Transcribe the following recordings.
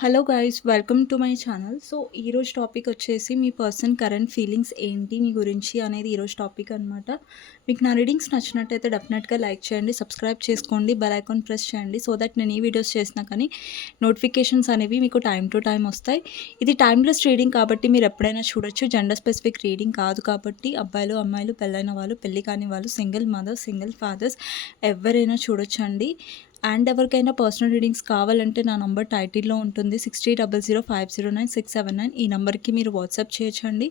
Hello guys, welcome to my channel. So ఈరోజు topic వచ్చేసి మీ person current feelings ఏంటి మీ గురించి అనేది ఈరోజు టాపిక్ అనమాట. మీకు నా రీడింగ్స్ నచ్చినట్టయితే డెఫినెట్గా లైక్ చేయండి, సబ్స్క్రైబ్ చేసుకోండి, బెల్ ఐకాన్ ప్రెస్ చేయండి. సో దట్ నేను ఈ వీడియోస్ చేసినా కానీ నోటిఫికేషన్స్ అనేవి మీకు టైం టు టైం వస్తాయి. ఇది టైమ్లెస్ రీడింగ్ కాబట్టి మీరు ఎప్పుడైనా చూడొచ్చు. జెండర్ స్పెసిఫిక్ రీడింగ్ కాదు కాబట్టి అబ్బాయిలు అమ్మాయిలు, పెళ్ళైన వాళ్ళు, పెళ్ళి కాని వాళ్ళు, సింగిల్ మదర్స్, సింగిల్ ఫాదర్స్ ఎవరైనా చూడొచ్చండి. అండ్ ఎవరికైనా పర్సనల్ రీడింగ్స్ కావాలంటే నా నంబర్ టైటిల్లో ఉంటుంది 6300509679. ఈ నెంబర్కి మీరు వాట్సాప్ చేయొచ్చండి.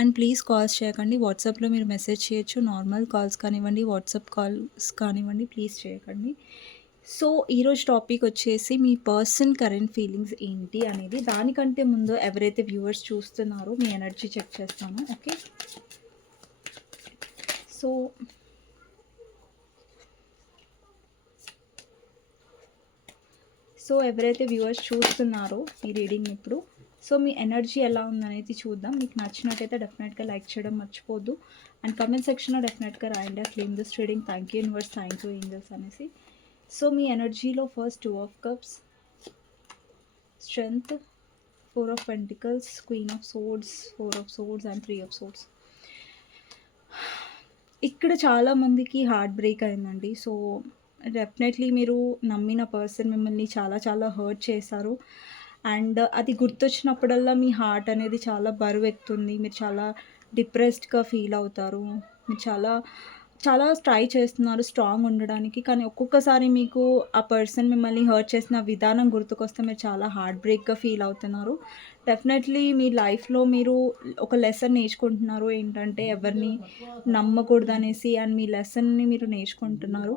అండ్ ప్లీజ్ కాల్స్ చేయకండి. వాట్సాప్లో మీరు మెసేజ్ చేయొచ్చు. నార్మల్ కాల్స్ కానివ్వండి, వాట్సాప్ కాల్స్ కానివ్వండి, ప్లీజ్ చేయకండి. సో ఈరోజు టాపిక్ వచ్చేసి మీ పర్సన్ కరెంట్ ఫీలింగ్స్ ఏంటి అనేది. దానికంటే ముందు ఎవరైతే వ్యూవర్స్ చూస్తున్నారో మీ ఎనర్జీ చెక్ చేస్తాను. ఓకే, సో ఎవరైతే వ్యూవర్స్ చూస్తున్నారో ఈ రీడింగ్ ఇప్పుడు, సో మీ ఎనర్జీ ఎలా ఉందనేది చూద్దాం. మీకు నచ్చినట్టయితే డెఫినెట్గా లైక్ చేయడం మర్చిపోద్దు. అండ్ కమెంట్ సెక్షన్లో డెఫినెట్గా రాయండి claim this reading, thank you universe, thank you angels అనేసి. సో మీ ఎనర్జీలో first 2 of cups, strength, 4 of pentacles, queen of swords, 4 of swords and 3 of swords. ఇక్కడ చాలామందికి హార్ట్ బ్రేక్ అయిందండి. సో డెఫినెట్లీ మీరు నమ్మిన పర్సన్ మిమ్మల్ని చాలా చాలా హర్ట్ చేశారు. అండ్ అది గుర్తొచ్చినప్పుడల్లా మీ హార్ట్ అనేది చాలా బరువెక్కుతుంది. మీరు చాలా డిప్రెస్డ్గా ఫీల్ అవుతారు. మీరు చాలా చాలా ట్రై చేస్తున్నారు స్ట్రాంగ్ ఉండడానికి. కానీ ఒక్కొక్కసారి మీకు ఆ పర్సన్ మిమ్మల్ని హర్ట్ చేసిన విధానం గుర్తుకొస్తే మీరు చాలా హార్ట్ బ్రేక్గా ఫీల్ అవుతున్నారు. డెఫినెట్లీ మీ లైఫ్లో మీరు ఒక లెసన్ నేర్చుకుంటున్నారు. ఏంటంటే ఎవరిని నమ్మకూడదనేసి. అండ్ మీ లెసన్ని మీరు నేర్చుకుంటున్నారు.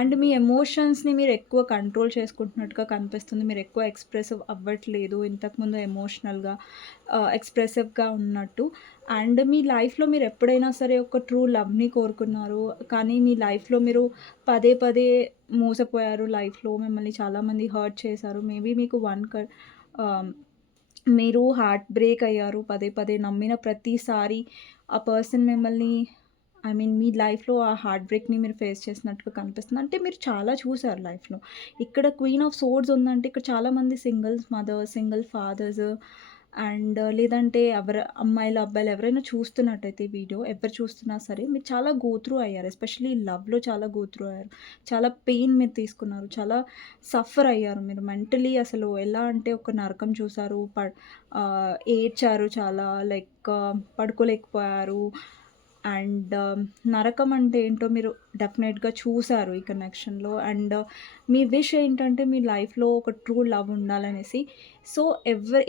అండ్ మీ ఎమోషన్స్ని మీరు ఎక్కువ కంట్రోల్ చేసుకుంటున్నట్టుగా కనిపిస్తుంది. మీరు ఎక్కువ ఎక్స్ప్రెసివ్ అవ్వట్లేదు ఇంతకుముందు ఎమోషనల్గా ఎక్స్ప్రెసివ్గా ఉన్నట్టు. అండ్ మీ లైఫ్లో మీరు ఎప్పుడైనా సరే ఒక ట్రూ లవ్ని కోరుకున్నారు. కానీ మీ లైఫ్లో మీరు పదే పదే మోసపోయారు. లైఫ్లో మిమ్మల్ని చాలామంది హర్ట్ చేశారు. మేబీ మీకు మీరు హార్ట్ బ్రేక్ అయ్యారు. పదే పదే నమ్మిన ప్రతిసారి ఆ పర్సన్ మిమ్మల్ని మీ లైఫ్లో ఆ హార్ట్ బ్రేక్ని మీరు ఫేస్ చేసినట్టుగా కనిపిస్తుంది. అంటే మీరు చాలా చూసారు లైఫ్లో. ఇక్కడ క్వీన్ ఆఫ్ సోర్డ్స్ ఉందంటే ఇక్కడ చాలామంది singles mother, single fathers, and లేదంటే అమ్మాయిలు అబ్బాయిలు ఎవరైనా చూస్తున్నట్టయితే వీడియో ఎవరు చూస్తున్నా సరే మీరు చాలా గో త్రూ అయ్యారు. ఎస్పెషల్లీ లవ్లో చాలా గో త్రూ అయ్యారు. చాలా పెయిన్ మీరు తీసుకున్నారు. చాలా సఫర్ అయ్యారు. మీరు మెంటలీ అసలు ఎలా అంటే ఒక నరకం చూసారు. ఏడ్చారు చాలా, లైక్ పడుకోలేకపోయారు. అండ్ నరకం అంటే ఏంటో మీరు డెఫినెట్గా చూసారు ఈ కనెక్షన్లో. అండ్ మీ విష్ ఏంటంటే మీ లైఫ్లో ఒక ట్రూ లవ్ ఉండాలనేసి. సో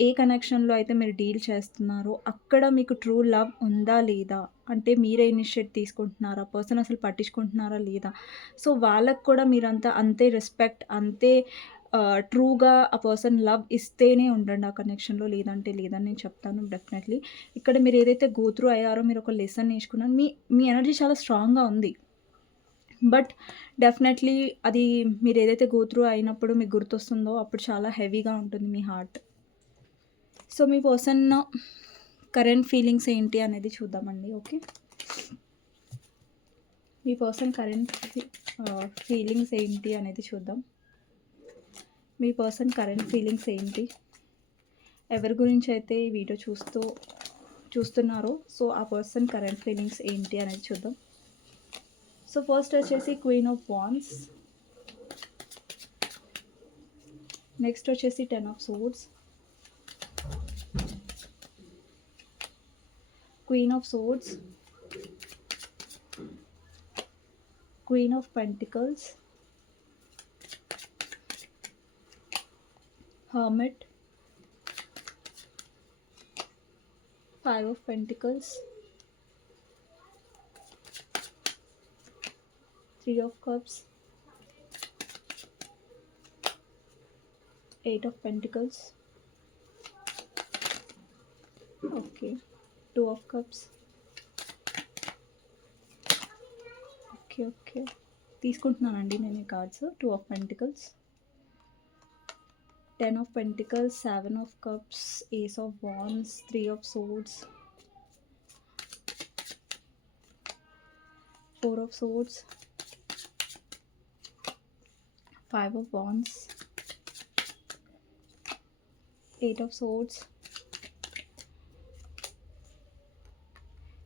ఏ కనెక్షన్లో అయితే మీరు డీల్ చేస్తున్నారో అక్కడ మీకు ట్రూ లవ్ ఉందా లేదా, అంటే మీరే ఇనిషియేట్ తీసుకుంటున్నారా, పర్సన్ అసలు పట్టించుకుంటున్నారా లేదా. సో వాళ్ళకు కూడా మీరంతా అంతే రెస్పెక్ట్, అంతే ట్రూగా ఆ పర్సన్ లవ్ ఇస్తేనే ఉండండి ఆ కనెక్షన్లో, లేదంటే లేదని నేను చెప్తాను డెఫినెట్లీ. ఇక్కడ మీరు ఏదైతే గో త్రూ అయ్యారో మీరు ఒక లెసన్ నేర్చుకున్నారు. మీ ఎనర్జీ చాలా స్ట్రాంగ్గా ఉంది. బట్ డెఫినెట్లీ అది మీరు ఏదైతే గో త్రూ అయినప్పుడు మీకు గుర్తొస్తుందో అప్పుడు చాలా హెవీగా ఉంటుంది మీ హార్ట్. సో మీ పర్సన్ కరెంట్ ఫీలింగ్స్ ఏంటి అనేది చూద్దామండి. ఓకే, మీ పర్సన్ కరెంట్ ఫీలింగ్స్ ఏంటి అనేది చూద్దాం. మీ పర్సన్ కరెంట్ ఫీలింగ్స్ ఏంటి, ఎవరి గురించి అయితే ఈ వీడియో చూస్తున్నారో సో ఆ పర్సన్ కరెంట్ ఫీలింగ్స్ ఏంటి అనేది చూద్దాం. సో ఫస్ట్ వచ్చేసి క్వీన్ ఆఫ్ వాండ్స్, నెక్స్ట్ వచ్చేసి 10 of swords, queen of swords, queen of pentacles, hermit, 5 of pentacles, 3 of cups, 8 of pentacles, okay, 2 of cups, okay తీసుకుంటున్నానండి నేను ఈ cards. 2 of pentacles, 10 of pentacles, 7 of cups, ace of wands, 3 of swords, 4 of swords, 5 of wands, 8 of swords,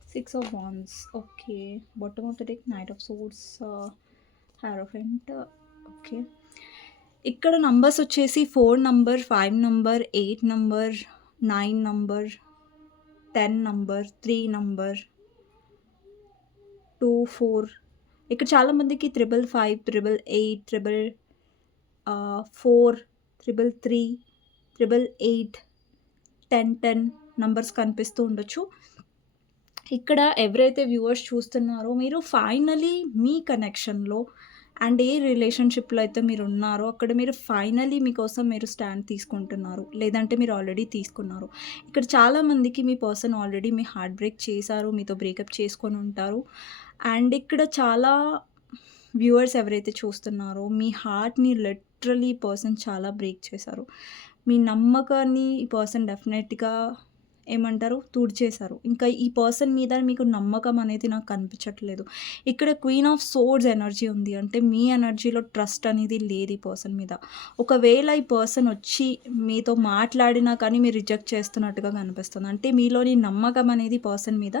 6 of wands. Okay, bottom of the deck, knight of swords, hierophant. Okay, ఇక్కడ numbers వచ్చేసి 4 number, 5 number, 8 number, 9 number, 10 number, 3 number, 2, 4. ఇక్కడ చాలా మందికి 555, 888, 4, 333, 888, 10 numbers కనిపిస్తూ ఉండొచ్చు. ఇక్కడ ఎవరైతే viewers చూస్తున్నారో మీరు ఫైనలీ మీ కనెక్షన్‌లో అండ్ ఏ రిలేషన్‌షిప్‌లో అయితే మీరున్నారో అక్కడ మీరు ఫైనలీ మీకోసం మీరు స్టాండ్ తీసుకుంటున్నారు. లేదంటే మీరు ఆల్రెడీ తీసుకున్నారు. ఇక్కడ చాలామందికి మీ పర్సన్ ఆల్రెడీ మీ హార్ట్ బ్రేక్ చేశారు. మీతో బ్రేకప్ చేసుకొని ఉంటారు. అండ్ ఇక్కడ చాలా వ్యూవర్స్ ఎవరైతే చూస్తున్నారో మీ హార్ట్‌ని లిటరల్లీ ఈ పర్సన్ చాలా బ్రేక్ చేశారు. మీ నమ్మకాన్ని ఈ పర్సన్ డెఫినెట్‌గా ఏమంటారు తుడిచేశారు. ఇంకా ఈ పర్సన్ మీద మీకు నమ్మకం అనేది నాకు కనిపించట్లేదు. ఇక్కడ క్వీన్ ఆఫ్ సోర్డ్స్ ఎనర్జీ ఉంది. అంటే మీ ఎనర్జీలో ట్రస్ట్ అనేది లేదు ఈ పర్సన్ మీద. ఒకవేళ ఈ పర్సన్ వచ్చి మీతో మాట్లాడినా కానీ మీరు రిజెక్ట్ చేస్తున్నట్టుగా కనిపిస్తుంది. అంటే మీలోని నమ్మకం అనేది పర్సన్ మీద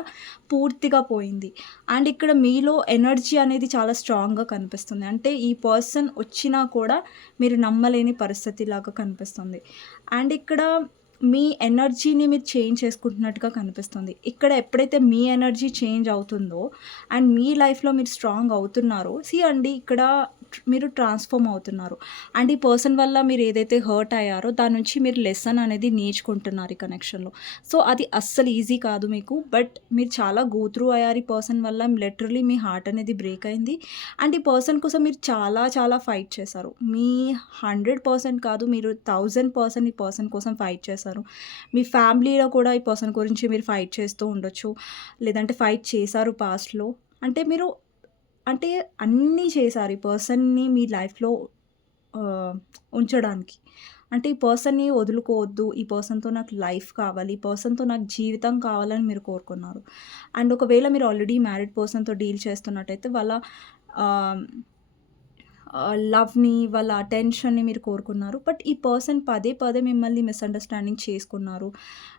పూర్తిగా పోయింది. అండ్ ఇక్కడ మీలో ఎనర్జీ అనేది చాలా స్ట్రాంగ్‌గా కనిపిస్తుంది. అంటే ఈ పర్సన్ వచ్చినా కూడా మీరు నమ్మలేని పరిస్థితిలాగా కనిపిస్తుంది. అండ్ ఇక్కడ మీ ఎనర్జీని మీరు చేంజ్ చేసుకుంటున్నట్టుగా కనిపిస్తుంది. ఇక్కడ ఎప్పుడైతే మీ ఎనర్జీ చేంజ్ అవుతుందో అండ్ మీ లైఫ్‌లో మీరు స్ట్రాంగ్ అవుతున్నారో అండి ఇక్కడ మీరు ట్రాన్స్‌ఫార్మ్ అవుతున్నారు. అండ్ ఈ పర్సన్ వల్ల మీరు ఏదైతే హర్ట్ అయ్యారో దాని నుంచి మీరు లెసన్ అనేది నేర్చుకుంటున్నారు ఈ కనెక్షన్‌లో. సో, అది అస్సలు ఈజీ కాదు మీకు. బట్ మీరు చాలా గో త్రూ అయ్యారు ఈ పర్సన్ వల్ల. లిటరల్లీ మీ హార్ట్ అనేది బ్రేక్ అయింది. అండ్ ఈ పర్సన్ కోసం మీరు చాలా చాలా ఫైట్ చేశారు. మీ 100% కాదు మీరు 1000% ఈ పర్సన్ కోసం ఫైట్ చేశారు. మీ ఫ్యామిలీలో కూడా ఈ పర్సన్ గురించి మీరు ఫైట్ చేస్తూ ఉండొచ్చు. లేదంటే ఫైట్ చేశారు పాస్ట్‌లో. అంటే మీరు అంటే అన్నీ చేశారు ఈ పర్సన్‌ని మీ లైఫ్‌లో ఆహ్, ఉంచడానికి. అంటే ఈ పర్సన్‌ని వదులుకోవద్దు. ఈ పర్సన్‌తో నాకు లైఫ్ కావాలి. ఈ పర్సన్‌తో నాకు జీవితం కావాలని మీరు కోరుకున్నారు. అండ్ ఒకవేళ మీరు ఆల్రెడీ మ్యారీడ్ పర్సన్‌తో డీల్ చేస్తున్నట్టయితే వాళ్ళ ఆహ్, లవ్‌ని, వాళ్ళ అటెన్షన్‌ని మీరు కోరుకున్నారు. బట్ ఈ పర్సన్ పదే పదే మిమ్మల్ని మిస్‌అండర్‌స్టాండింగ్ చేసుకున్నారు.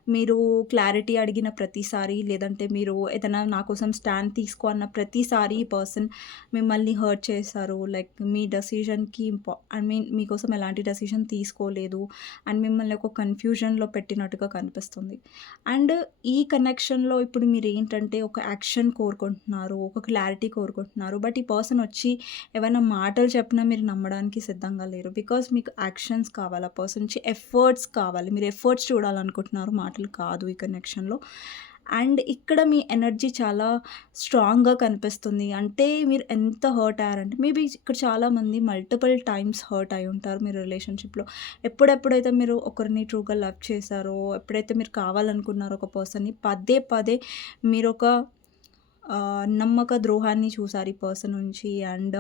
మీరు క్లారిటీ అడిగిన ప్రతిసారి, లేదంటే మీరు ఏదైనా నా కోసం స్టాండ్ తీసుకో అన్న ప్రతిసారి ఈ పర్సన్ మిమ్మల్ని హర్ట్ చేశారు. లైక్ మీ డెసిషన్‌కి మీకోసం ఎలాంటి డెసిషన్ తీసుకోలేదు. అండ్ మిమ్మల్ని ఒక కన్‌ఫ్యూజన్‌లో పెట్టినట్టుగా కనిపిస్తుంది. అండ్ ఈ కనెక్షన్‌లో ఇప్పుడు మీరేంటంటే ఒక యాక్షన్ కోరుకుంటున్నారు. ఒక క్లారిటీ కోరుకుంటున్నారు. బట్ ఈ పర్సన్ వచ్చి ఏవైనా మాటలు చెప్పినా మీరు నమ్మడానికి సిద్ధంగా లేరు. బికాజ్ మీకు యాక్షన్స్ కావాలి. ఆ పర్సన్ నుంచి ఎఫర్ట్స్ కావాలి. మీరు ఎఫర్ట్స్ చూడాలనుకుంటున్నారు. మాటలు కాదు ఈ కనెక్షన్‌లో. అండ్ ఇక్కడ మీ ఎనర్జీ చాలా స్ట్రాంగ్‌గా కనిపిస్తుంది. అంటే మీరు ఎంత హర్ట్ అయ్యారంటే మేబీ ఇక్కడ చాలామంది మల్టిపుల్ టైమ్స్ హర్ట్ అయ్యి ఉంటారు మీ రిలేషన్‌షిప్‌లో. ఎప్పుడెప్పుడైతే మీరు ఒకరిని ట్రూగా లవ్ చేశారో, ఎప్పుడైతే మీరు కావాలనుకున్నారో ఒక పర్సన్‌ని పదే పదే మీరొక నమ్మక ద్రోహాన్ని చూసారు ఈ పర్సన్ నుంచి. అండ్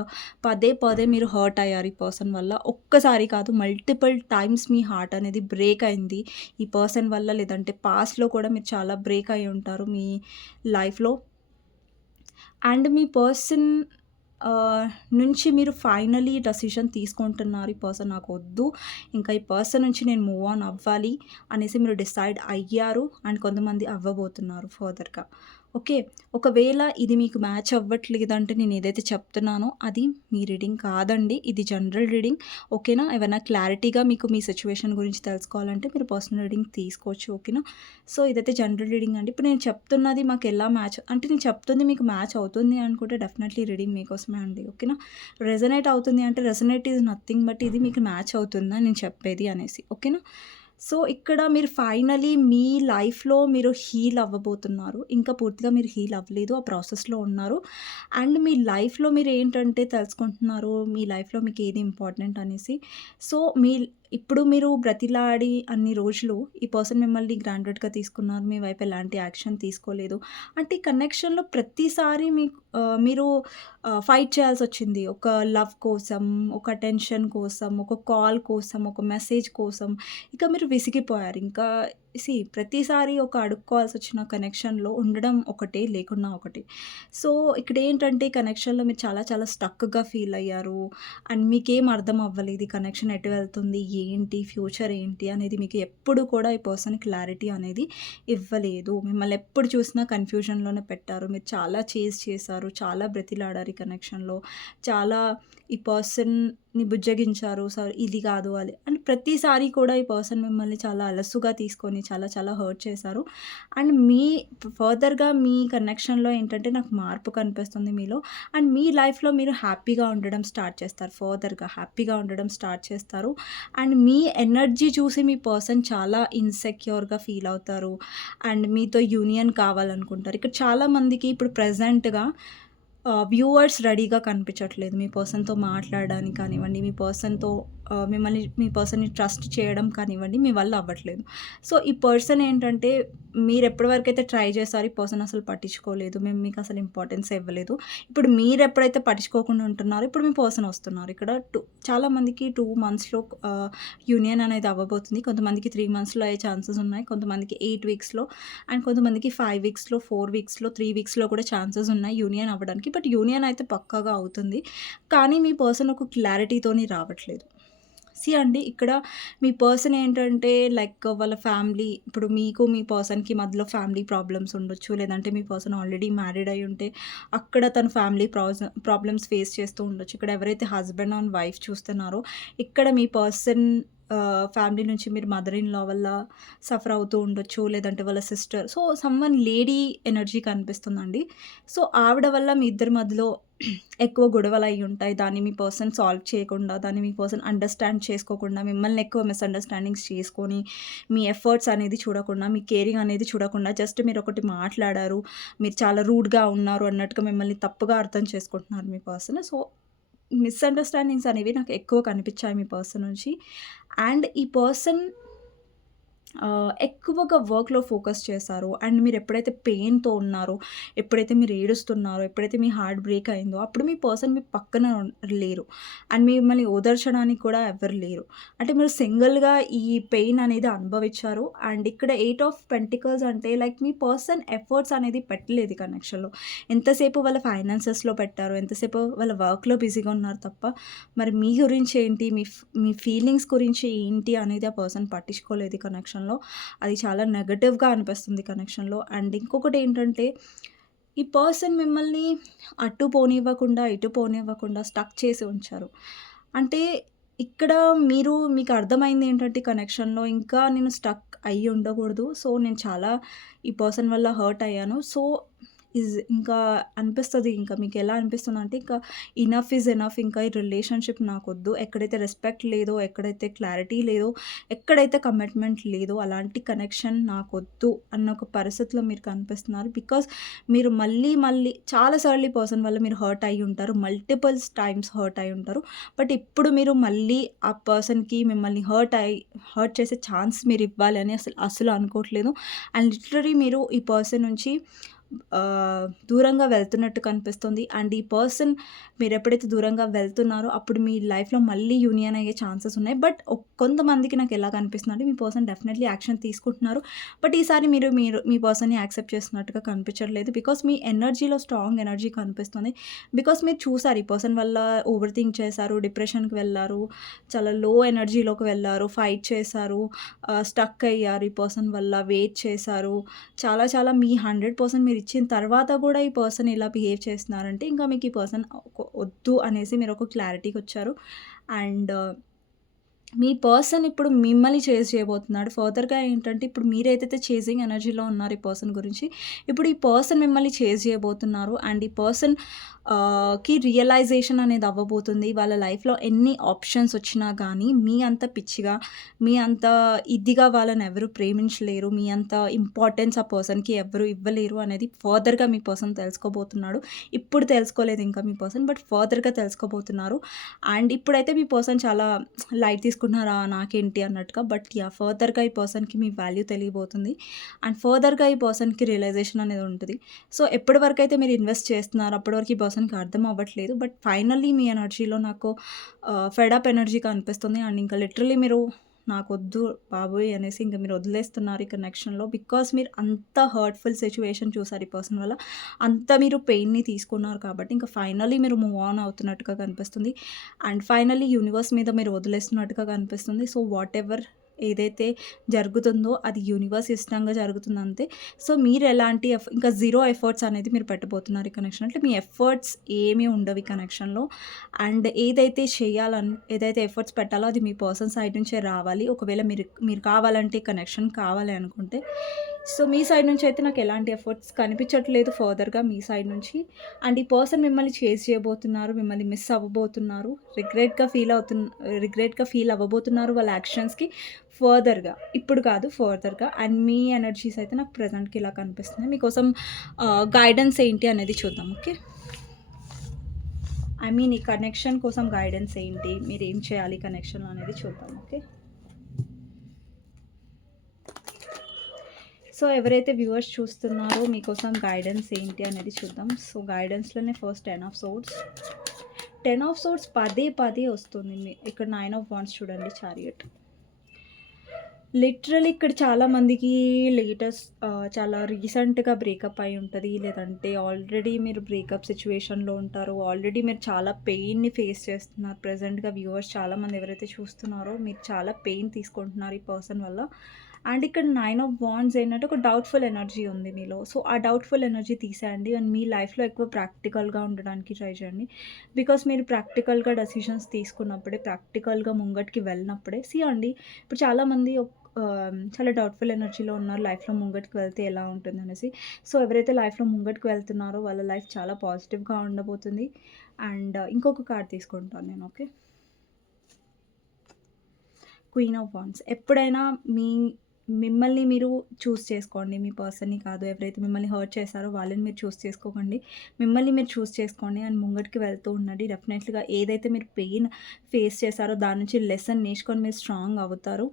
పదే పదే మీరు హర్ట్ అయ్యారు ఈ పర్సన్ వల్ల. ఒక్కసారి కాదు మల్టిపుల్ టైమ్స్ మీ హార్ట్ అనేది బ్రేక్ అయింది ఈ పర్సన్ వల్ల. లేదంటే పాస్ట్‌లో కూడా మీరు చాలా బ్రేక్ అయ్యి ఉంటారు మీ లైఫ్‌లో. అండ్ మీ పర్సన్ నుంచి మీరు ఫైనలీ డెసిషన్ తీసుకుంటున్నారు. ఈ పర్సన్ నాకొద్దు. ఇంకా ఈ పర్సన్ నుంచి నేను మూవ్ ఆన్ అవ్వాలి అనేసి మీరు డిసైడ్ అయ్యారు. అండ్ కొంతమంది అవ్వబోతున్నారు ఫర్దర్‌గా. ఓకే. ఒకవేళ ఇది మీకు మ్యాచ్ అవ్వట్లేదంటే నేను ఏదైతే చెప్తున్నానో అది మీ రీడింగ్ కాదండి. ఇది జనరల్ రీడింగ్. ఓకేనా? ఏవైనా క్లారిటీగా మీకు మీ సిట్యుయేషన్ గురించి తెలుసుకోవాలంటే మీరు పర్సనల్ రీడింగ్ తీసుకోవచ్చు. ఓకేనా? సో, ఇదైతే జనరల్ రీడింగ్ అండి. ఇప్పుడు నేను చెప్తున్నది మాకెలా మ్యాచ్ అంటే నేను చెప్తుంది మీకు మ్యాచ్ అవుతుంది అనుకుంటే డెఫినెట్లీ రీడింగ్ మీకోసమే అండి. ఓకేనా? రెజొనేట్ అవుతుంది అంటే రెజొనేట్ ఈజ్ నథింగ్ బట్ ఇది మీకు మ్యాచ్ అవుతుందా నేను చెప్పేది అనేసి. ఓకేనా? సో, ఇక్కడ మీరు ఫైనలీ మీ లైఫ్‌లో మీరు హీల్ అవ్వబోతున్నారు. ఇంకా పూర్తిగా మీరు హీల్ అవ్వలేదు. ఆ ప్రాసెస్‌లో ఉన్నారు. అండ్ మీ లైఫ్‌లో మీరేంటంటే తెలుసుకుంటున్నారు. మీ లైఫ్‌లో మీకేది ఇంపార్టెంట్ అనేసి. సో, ఇప్పుడు మీరు బ్రతిలాడి అన్ని రోజులు ఈ పర్సన్ మిమ్మల్ని గ్రాంటెడ్‌గా తీసుకున్నారు. మీ వైపు ఎలాంటి యాక్షన్ తీసుకోలేదు. అంటే ఈ కనెక్షన్‌లో ప్రతిసారి మీరు ఫైట్ చేయాల్సొచ్చింది. ఒక లవ్ కోసం, ఒక అటెన్షన్ కోసం, ఒక కాల్ కోసం, ఒక మెసేజ్ కోసం. ఇక మీరు విసిగిపోయారు. ఇంకా ప్రతిసారి ఒక అడుక్కోవాల్సొచ్చిన కనెక్షన్‌లో ఉండడం ఒకటే, లేకున్నా ఒకటే. సో, ఇక్కడేంటంటే కనెక్షన్‌లో మీరు చాలా చాలా స్టక్‌గా ఫీలయ్యారు. అండ్ మీకేం అర్థం అవ్వలేదు. ఈ కనెక్షన్ ఎటు వెళ్తుంది? ఏంటి? ఫ్యూచర్ ఏంటి? అనేది మీకు ఎప్పుడు కూడా ఈ పర్సన్ క్లారిటీ అనేది ఇవ్వలేదు. మిమ్మల్ని ఎప్పుడు చూసినా కన్‌ఫ్యూజన్‌లోనే పెట్టారు. మీరు చాలా చేజ్ చేశారు. చాలా బ్రతిలాడారు ఈ కనెక్షన్‌లో. చాలా ఈ పర్సన్‌ని బుజ్జగించారు. సో, ఇది కాదు అది. అండ్ ప్రతిసారి కూడా ఈ పర్సన్ మిమ్మల్ని చాలా అలసుగా తీసుకొని చాలా చాలా హర్ట్ చేశారు. అండ్ ఫర్దర్‌గా మీ కనెక్షన్‌లో ఏంటంటే నాకు మార్పు కనిపిస్తుంది మీలో. అండ్ మీ లైఫ్‌లో మీరు హ్యాపీగా ఉండడం స్టార్ట్ చేస్తారు. ఫర్దర్‌గా హ్యాపీగా ఉండడం స్టార్ట్ చేస్తారు. అండ్ మీ ఎనర్జీ చూసి మీ పర్సన్ చాలా ఇన్‌సెక్యూర్‌గా ఫీల్ అవుతారు. అండ్ మీతో యూనియన్ కావాలనుకుంటారు. ఇక్కడ చాలామందికి ఇప్పుడు ప్రెజెంట్‌గా వ్యూవర్స్ రెడీగా కనిపించట్లేదు. మీ పర్సన్‌తో మాట్లాడడానికి కానివ్వండి, మీ పర్సన్‌ని ట్రస్ట్ చేయడం కానివ్వండి, మీ వల్ల అవ్వట్లేదు. సో, ఈ పర్సన్ ఏంటంటే మీరెప్పటి వరకైతే ట్రై చేసారో ఈ పర్సన్ అసలు పట్టించుకోలేదు. మేము మీకసలు ఇంపార్టెన్సే ఇవ్వలేదు. ఇప్పుడు మీరెప్పుడైతే పట్టించుకోకుండా ఉంటున్నారో, ఇప్పుడు మీ పర్సన్ వస్తున్నారు. ఇక్కడ చాలామందికి 2 మంత్స్‌లో యూనియన్ అనేది అవ్వబోతుంది. కొంతమందికి 3 మంత్స్‌లో అయ్యే ఛాన్సెస్ ఉన్నాయి. కొంతమందికి 8 వీక్స్‌లో అండ్ కొంతమందికి 5 వీక్స్‌లో, 4 వీక్స్‌లో, 3 వీక్స్‌లో కూడా ఛాన్సెస్ ఉన్నాయి యూనియన్ అవ్వడానికి. బట్ యూనియన్ అయితే పక్కాగా అవుతుంది. కానీ మీ పర్సన్ ఒక క్లారిటీతోని రావట్లేదు. అండి ఇక్కడ మీ పర్సన్ ఏంటంటే లైక్ వాళ్ళ ఫ్యామిలీ ఇప్పుడు మీకు మీ పర్సన్‌కి మధ్యలో ఫ్యామిలీ ప్రాబ్లమ్స్ ఉండొచ్చు. లేదంటే మీ పర్సన్ ఆల్రెడీ మ్యారీడ్ అయ్యి ఉంటే అక్కడ తన ఫ్యామిలీ ప్రాబ్లమ్స్ ఫేస్ చేస్తూ ఉండొచ్చు. ఇక్కడ ఎవరైతే హస్బెండ్ అండ్ వైఫ్ చూస్తున్నారో ఇక్కడ మీ పర్సన్ ఫ్యామిలీ నుంచి మీరు మదర్ ఇన్ లా వల్ల సఫర్ అవుతూ ఉండొచ్చు. లేదంటే వాళ్ళ sister. So, someone lady energy కనిపిస్తుందండి. సో, ఆవిడ వల్ల మీ ఇద్దరి మధ్యలో ఎక్కువ గొడవలయ్యుంటాయి. దాన్ని మీ పర్సన్ సాల్వ్ చేయకుండా, దాన్ని మీ పర్సన్ అండర్‌స్టాండ్ చేసుకోకుండా, మిమ్మల్ని ఎక్కువ మిస్‌అండర్‌స్టాండింగ్స్ చేసుకొని, మీ ఎఫర్ట్స్ అనేది చూడకుండా, మీ కేరింగ్ అనేది చూడకుండా, జస్ట్ మీరొకటి మాట్లాడారు, మీరు చాలా రూడ్‌గా ఉన్నారు అన్నట్టుగా మిమ్మల్ని తప్పుగా అర్థం చేసుకుంటున్నారు మీ పర్సన్. సో, మిస్‌అండర్‌స్టాండింగ్స్ అనేవి నాకు ఎక్కువ కనిపిచ్చాయి మీ పర్సన్ నుంచి. అండ్ ఈ పర్సన్ ఎక్కువగా వర్క్‌లో ఫోకస్ చేశారో అండ్ మీరెప్పుడైతే పెయిన్‌తో ఉన్నారో, ఎప్పుడైతే మీరు ఏడుస్తున్నారో, ఎప్పుడైతే మీ హార్ట్ బ్రేక్ అయిందో, అప్పుడు మీ పర్సన్ మీ పక్కన లేరు. అండ్ మిమ్మల్ని ఓదార్చడానికి కూడా ఎవ్వరు లేరు. అంటే మీరు సింగిల్‌గా ఈ పెయిన్ అనేది అనుభవించారు. అండ్ ఇక్కడ 8 ఆఫ్ పెంటికల్స్ అంటే లైక్ మీ పర్సన్ ఎఫర్ట్స్ అనేది పెట్టలేదు ఈ కనెక్షన్‌లో. ఎంతసేపు వాళ్ళ ఫైనాన్సెస్‌లో పెట్టారు, ఎంతసేపు వాళ్ళ వర్క్‌లో బిజీగా ఉన్నారు తప్ప, మరి మీ గురించి ఏంటి, మీ ఫీలింగ్స్ గురించి ఏంటి అనేది ఆ పర్సన్ పట్టించుకోలేదు ఈ కనెక్షన్‌లో. అది చాలా నెగెటివ్‌గా అనిపిస్తుంది కనెక్షన్‌లో. అండ్ ఇంకొకటేంటంటే, ఈ పర్సన్ మిమ్మల్ని అటు పోనివ్వకుండా, ఇటు పోనివ్వకుండా స్టక్ చేసి ఉంచారు. అంటే ఇక్కడ మీకు అర్థమైంది ఏంటంటే కనెక్షన్‌లో ఇంకా నేను స్టక్ అయ్యి ఉండకూడదు. సో, నేను చాలా ఈ పర్సన్ వల్ల హర్ట్ అయ్యాను. సో, ఇంకా అనిపిస్తది ఇంకా మీకెలా అనిపిస్తుందంటే, ఇంకా ఇనఫ్ ఈజ్ ఎనఫ్. ఇంకా ఈ రిలేషన్‌షిప్ నాకొద్దు. ఎక్కడైతే రెస్పెక్ట్ లేదో, ఎక్కడైతే క్లారిటీ లేదో, ఎక్కడైతే కమిట్మెంట్ లేదో అలాంటి కనెక్షన్ నాకొద్దు అన్న ఒక పరిస్థితిలో మీరు కనిపిస్తున్నారు. బికాజ్ మీరు మళ్ళీ మళ్ళీ చాలా సార్లు ఈ పర్సన్ వల్ల మీరు హర్ట్ అయ్యి ఉంటారు. మల్టిపుల్స్ టైమ్స్ హర్ట్ అయ్యి ఉంటారు. బట్ ఇప్పుడు మీరు మళ్ళీ ఆ పర్సన్‌కి మిమ్మల్ని హర్ట్ చేసే ఛాన్స్ మీరివ్వాలి అని అస్సలు అనుకోవట్లేదు. అండ్ లిటరల్లీ మీరు ఈ పర్సన్ నుంచి దూరంగా వెళ్తున్నట్టు కనిపిస్తుంది. అండ్ ఈ పర్సన్ మీరెప్పుడైతే దూరంగా వెళ్తున్నారో అప్పుడు మీ లైఫ్‌లో మళ్ళీ యూనియన్ అయ్యే ఛాన్సెస్ ఉన్నాయి. బట్ కొంతమందికి నాకెలా కనిపిస్తుందంటే మీ పర్సన్ డెఫినెట్‌లీ యాక్షన్ తీసుకుంటున్నారు. బట్ ఈసారి మీరు మీ పర్సన్‌ని యాక్సెప్ట్ చేస్తున్నట్టుగా కనిపించట్లేదు. బికాజ్ మీ ఎనర్జీలో స్ట్రాంగ్ ఎనర్జీ కనిపిస్తుంది. బికాజ్ మీరు చూసారు ఈ పర్సన్ వల్ల ఓవర్ థింక్ చేశారు, డిప్రెషన్‌కి వెళ్లారు, చాలా లో ఎనర్జీలోకి వెళ్లారు, ఫైట్ చేశారు, స్టక్ అయ్యారు ఈ పర్సన్ వల్ల, వెయిట్ చేశారు. చాలా చాలా మీ 100% మీరిచ్చిన తర్వాత కూడా ఈ పర్సన్ ఇలా బిహేవ్ చేస్తున్నారంటే ఇంకా మీకు ఈ పర్సన్ వద్దు అనేసి మీరు ఒక క్లారిటీకొచ్చారు. అండ్ మీ పర్సన్ ఇప్పుడు మిమ్మల్ని చేజ్ చేయబోతున్నాడు. ఫర్దర్‌గా ఏంటంటే ఇప్పుడు మీరేదైతే చేజింగ్ ఎనర్జీలో ఉన్నారో ఈ పర్సన్ గురించి, ఇప్పుడు ఈ పర్సన్ మిమ్మల్ని చేజ్ చేయబోతున్నారు. అండ్ ఈ పర్సన్ కి రియలైజేషన్ అనేది అవ్వబోతుంది. వాళ్ళ లైఫ్‌లో ఎన్ని ఆప్షన్స్ వచ్చినా గానీ, మీ అంత పిచ్చిగా, మీ అంత ఇదిగా వాళ్ళని ఎవరు ప్రేమించలేరు. మీ అంత ఇంపార్టెన్స్ ఆ పర్సన్‌కి ఎవ్వరు ఇవ్వలేరు అనేది ఫర్దర్‌గా మీ పర్సన్ తెలుసుకోబోతున్నాడు. ఇప్పుడు తెలుసుకోలేదు ఇంకా మీ పర్సన్. బట్ ఫర్దర్‌గా తెలుసుకోబోతున్నారు. అండ్ ఇప్పుడైతే మీ పర్సన్ చాలా లైట్ తీసుకుంటున్నారా నాకేంటి అన్నట్టుగా. బట్ ఫర్దర్‌గా ఈ పర్సన్‌కి మీ వాల్యూ తెలియబోతుంది. అండ్ ఫర్దర్‌గా ఈ పర్సన్‌కి రియలైజేషన్ అనేది ఉంటది. సో, ఎప్పటి వరకైతే మీరు ఇన్వెస్ట్ చేస్తున్నారో అప్పటి వరకు ఈ పర్సన్‌కి అర్థం అవ్వట్లేదు. బట్ ఫైనల్లీ మీ ఎనర్జీలో నాకు ఫెడ్ అప్ ఎనర్జీ కనిపిస్తుంది. అండ్ ఇంకా లిటరల్లీ మీరు నాకొద్దు బాబోయ్ అనేసి ఇంక మీరు వదిలేస్తున్నారు ఈ కనెక్షన్‌లో. బికాస్ మీరు అంత హర్ట్‌ఫుల్ సిట్యుయేషన్ చూసారు ఈ పర్సన్ వల్ల. అంత మీరు పెయిన్‌ని తీసుకున్నారు కాబట్టి ఇంక ఫైనల్లీ మీరు మూవ్ ఆన్ అవుతున్నట్టుగా కనిపిస్తుంది. అండ్ ఫైనల్లీ యూనివర్స్ మీద మీరు వదిలేస్తున్నట్టుగా కనిపిస్తుంది. సో, వాటెవర్ ఏదైతే జరుగుతుందో అది యూనివర్స్ ఇష్టంగా జరుగుతుందంతే. సో, మీరెలాంటి ఇంకా జీరో ఎఫర్ట్స్ అనేది మీరు పెట్టబోతున్నారు ఈ కనెక్షన్. అంటే మీ ఎఫర్ట్స్ ఏమీ ఉండవు ఈ కనెక్షన్‌లో. అండ్ ఏదైతే ఎఫర్ట్స్ పెట్టాలో అది మీ పర్సన్ సైడ్ నుంచే రావాలి. ఒకవేళ మీరు మీరు కావాలంటే కనెక్షన్ కావాలి అనుకుంటే. సో, మీ సైడ్ నుంచి అయితే నాకు ఎలాంటి ఎఫర్ట్స్ కనిపించట్లేదు ఫర్దర్‌గా మీ సైడ్ నుంచి. అండ్ ఈ పర్సన్ మిమ్మల్ని చేజ్ చేయబోతున్నారు. మిమ్మల్ని మిస్ అవ్వబోతున్నారు. రిగ్రెట్‌గా ఫీల్ అవ్వబోతున్నారు వాళ్ళ యాక్షన్స్‌కి ఫర్దర్‌గా. ఇప్పుడు కాదు ఫర్దర్‌గా. అండ్ మీ ఎనర్జీస్ అయితే నాకు ప్రెజెంట్‌కి ఇలా కనిపిస్తున్నాయి. మీకోసం గైడెన్స్ ఏంటి అనేది చూద్దాం. ఓకే. ఐ మీన్ ఈ కనెక్షన్ కోసం గైడెన్స్ ఏంటి? మీరేం చేయాలి కనెక్షన్‌లో అనేది చూద్దాం. ఓకే. సో, ఎవరైతే వ్యూవర్స్ చూస్తున్నారో మీకోసం గైడెన్స్ ఏంటి అనేది చూద్దాం. సో, గైడెన్స్‌లోనే first 10 of swords. 10 of swords పదే పదే వస్తుంది. ఇక్కడ 9 ఆఫ్ వాండ్స్ చూడండి, చారియట్. లిటరల్లీ ఇక్కడ చాలామందికి చాలా రీసెంట్‌గా బ్రేకప్ అయి ఉంటది. లేదంటే ఆల్రెడీ మీరు బ్రేకప్ సిట్యుయేషన్‌లో ఉంటారు. ఆల్రెడీ మీరు చాలా పెయిన్‌ని ఫేస్ చేస్తున్నారు. ప్రెజెంట్‌గా వ్యూవర్స్ చాలామంది ఎవరైతే చూస్తున్నారో మీరు చాలా పెయిన్ తీసుకుంటున్నారు ఈ పర్సన్ వల్ల. అండ్ ఇక్కడ 9 ఆఫ్ వాండ్స్ ఏంటంటే ఒక డౌట్‌ఫుల్ ఎనర్జీ ఉంది మీలో. సో, ఆ డౌట్‌ఫుల్ ఎనర్జీ తీసేయండి. అండ్ మీ లైఫ్‌లో ఎక్కువ ప్రాక్టికల్‌గా ఉండడానికి ట్రై చేయండి. బికాస్ మీరు ప్రాక్టికల్‌గా డెసిషన్స్ తీసుకున్నప్పుడే, ప్రాక్టికల్‌గా ముంగటికి వెళ్ళినప్పుడే అండి, ఇప్పుడు చాలామంది చాలా డౌట్‌ఫుల్ ఎనర్జీలో ఉన్నారు. లైఫ్‌లో ముంగటికి వెళ్తే ఎలా ఉంటుందనేసి. సో, ఎవరైతే లైఫ్‌లో ముంగటికి వెళ్తున్నారో వాళ్ళ లైఫ్ చాలా పాజిటివ్‌గా ఉండబోతుంది. అండ్ ఇంకొక కార్డ్ తీసుకుంటాను నేను. ఓకే. Queen of wands. ఎప్పుడైనా మిమ్మల్ని మీరు చూస్ చేసుకోండి. మీ పర్సన్‌ని కాదు. ఎవరైతే మిమ్మల్ని హర్ట్ చేశారో వాళ్ళని మీరు చూస్ చేసుకోకండి. మిమ్మల్ని మీరు చూస్ చేసుకోండి అండ్ ముంగటికి వెళ్తూ ఉండండి. డెఫినెట్‌లీగా ఏదైతే మీరు పెయిన్ ఫేస్ చేశారో దాని నుంచి లెసన్ నేర్చుకొని మీరు స్ట్రాంగ్ అవుతారు.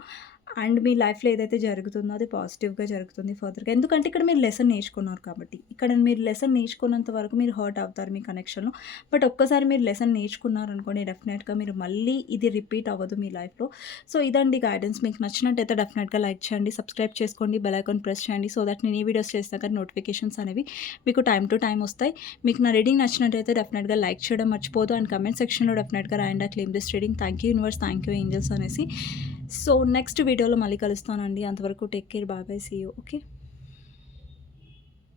అండ్ మీ లైఫ్‌లో ఏదైతే జరుగుతుందో అది పాజిటివ్‌గా జరుగుతుంది ఫర్దర్‌గా. ఎందుకంటే ఇక్కడ మీరు లెసన్ నేర్చుకున్నారు కాబట్టి. ఇక్కడ మీరు లెసన్ నేర్చుకున్నంత వరకు మీరు హర్ట్ అవుతారు మీ కనెక్షన్‌లో. బట్ ఒక్కసారి మీరు లెసన్ నేర్చుకున్నారనుకోండి, డెఫినెట్‌గా మీరు మళ్ళీ ఇది రిపీట్ అవ్వదు మీ లైఫ్‌లో. సో, ఇదండి గైడెన్స్. మీకు నచ్చినట్టయితే డెఫినెట్‌గా లైక్ చేయండి, సబ్స్క్రైబ్ చేసుకోండి, బెల్ ఐకాన్ ప్రెస్ చేయండి. సో దట్ నేను ఈ వీడియోస్ చేసినాక నోటిఫికేషన్స్ అనేవి మీకు టైమ్ టు టైమ్ వస్తాయి. మీకు నా రీడింగ్ నచ్చినట్టయితే డెఫినెట్‌గా లైక్ చేయడం మర్చిపోదు. అండ్ కామెంట్ సెక్షన్‌లో డెఫినెట్‌గా రాయండి claim this reading. Thank you universe, thank you angels అనేసి. సో, నెక్స్ట్ వీడియోలో మళ్ళీ కలుస్తానండి. అంతవరకు take care. Bye bye. See you. Okay.